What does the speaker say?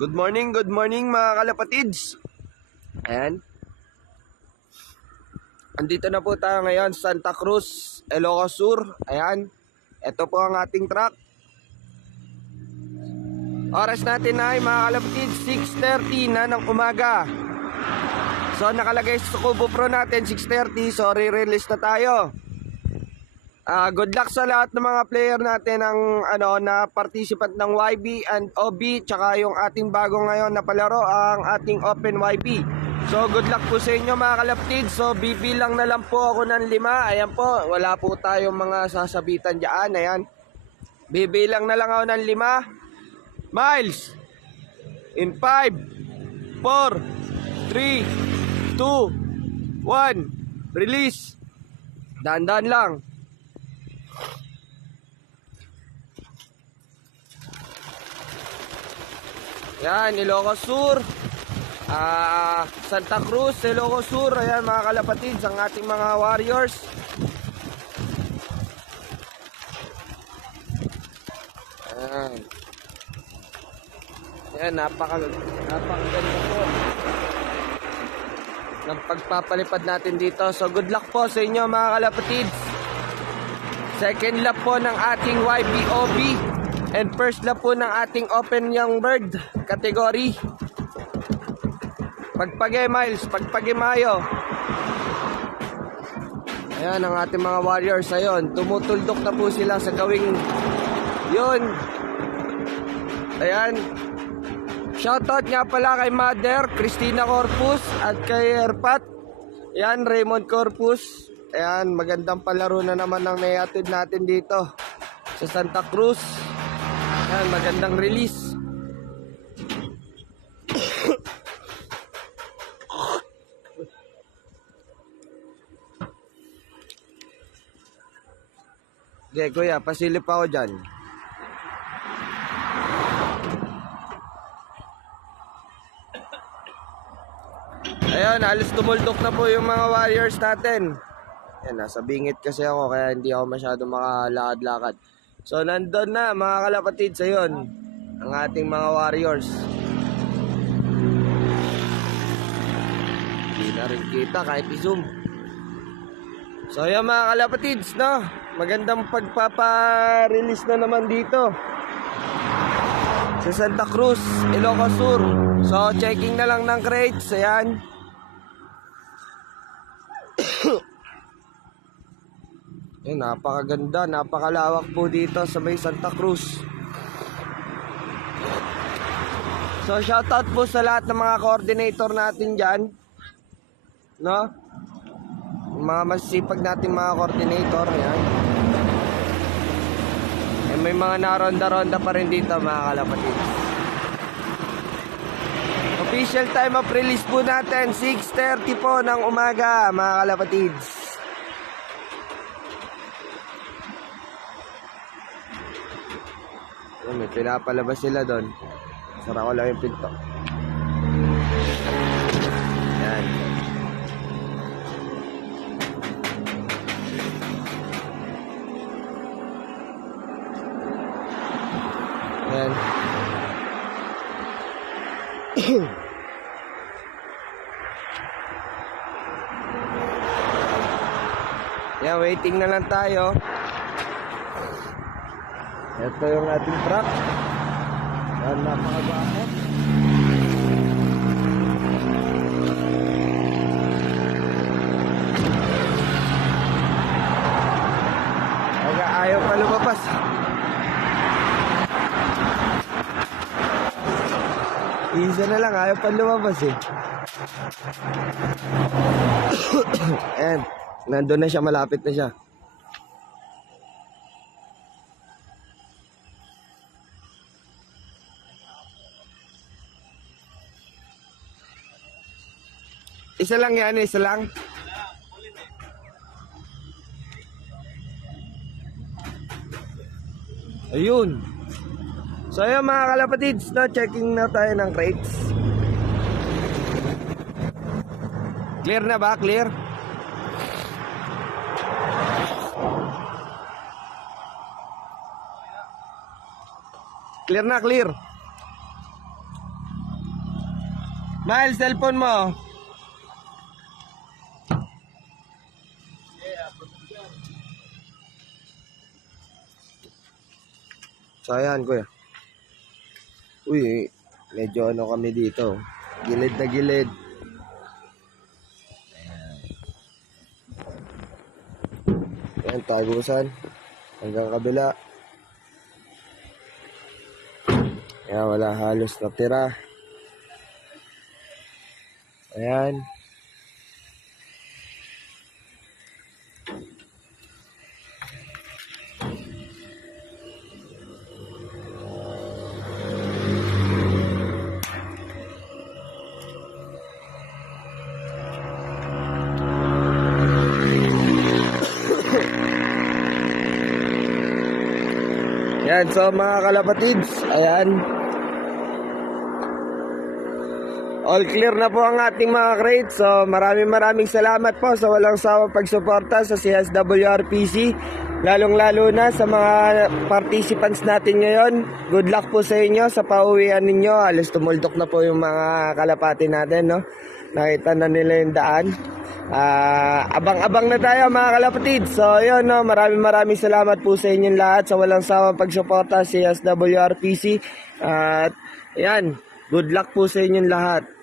Good morning mga kalapatids. Ayan. Andito na po tayo ngayon sa Santa Cruz, Ilocos Sur. Ayan. Ito po ang ating truck. Oras natin ay mga kalapatids 6:30 na ng umaga. So nakalagay sa Kubo Pro natin 6:30. So re-release na tayo. Good luck sa lahat ng mga player natin ng na participant ng YB and OB, tsaka yung ating bago ngayon na palaro ang ating Open YB. So good luck po sa inyo mga kalapatids. So bibilang na lang po ako ng 5. Ayan po, wala po tayong mga sasabitan diyan. Ayan. Bibilang na lang ako ng 5. Miles. In 5 4 3 2 1. Release. Dahan-dahan lang. Yan, Ilocos Sur, Santa Cruz, Ilocos Sur. Ayan mga kalapatids, ang ating mga warriors. Ayan. Ayan, napakaganda po ng pagpapalipad natin dito. So good luck po sa inyo mga kalapatids. Second lap po ng ating YBOB and first lap po ng ating Open Young Bird category. Pagpage Miles, pagpage Mayo. Ayan ang ating mga warriors. Ayun, tumutuldok na po sila sa gawing yun. Ayan. Shoutout nga pala kay Mother Cristina Corpus at kay Erpat. Ayan, Raymond Corpus. Ayan, magandang palaro na naman ang naihatid natin dito sa Santa Cruz. Ayan, magandang release. Okay, kuya, pasilip ako dyan. Ayan, halos tumuldok na po yung mga warriors natin. Ayan, nasa bingit kasi ako kaya hindi ako masyado makalakad-lakad. So, nandun na mga kalapatids. Ayun, ang ating mga warriors. Hindi na rin kita kahit i-zoom. So, ayan mga kalapatids, no? Magandang pagpapa-release na naman dito sa Santa Cruz, Ilocos Sur. So, checking na lang ng crates. Ayan. Ayan, napakaganda, napakalawak po dito sa may Santa Cruz. So, shoutout po sa lahat ng mga coordinator natin dyan, no? Mga masisipag natin mga coordinator. Ayan. Eh, may mga naronda-ronda pa rin dito mga kalapatids. Official time of release po natin 6:30 po ng umaga mga kalapatids. May pinapalabas sila doon. Sara ko lang yung pinto. Yan. Yan. Yan, waiting na lang tayo. Ito yung ating truck. Yan, napakagwapo. Ayaw pa lumabas. Isa na lang, ayaw pa lumabas eh. Ayan, nandun na siya, malapit na siya. Isa lang yan, isa lang. Ayun. So ayun mga kalapatids, no, checking na tayo ng crates. Clear na ba? Clear? Clear na, clear. Mahal, cellphone mo. So ayan kuya. Uy, medyo ano kami dito. Gilid na gilid. Ayan, tagusan. Hanggang kabila. Ayan, wala halos natira. Ayan. Ayan, so mga kalapatids, ayan. All clear na po ang ating mga crates. So maraming salamat po sa walang sawang pagsuporta sa CSWRPC. Lalong-lalo na sa mga participants natin ngayon. Good luck po sa inyo sa pauwian ninyo. Alas tumuldok na po yung mga kalapati natin, no? Nakita na nila yung daan. Abang-abang na tayo mga kalapatid. So yun, no, maraming salamat po sa inyong lahat sa walang sawang pagsuporta sa CSWRPC. At yan, good luck po sa inyong lahat.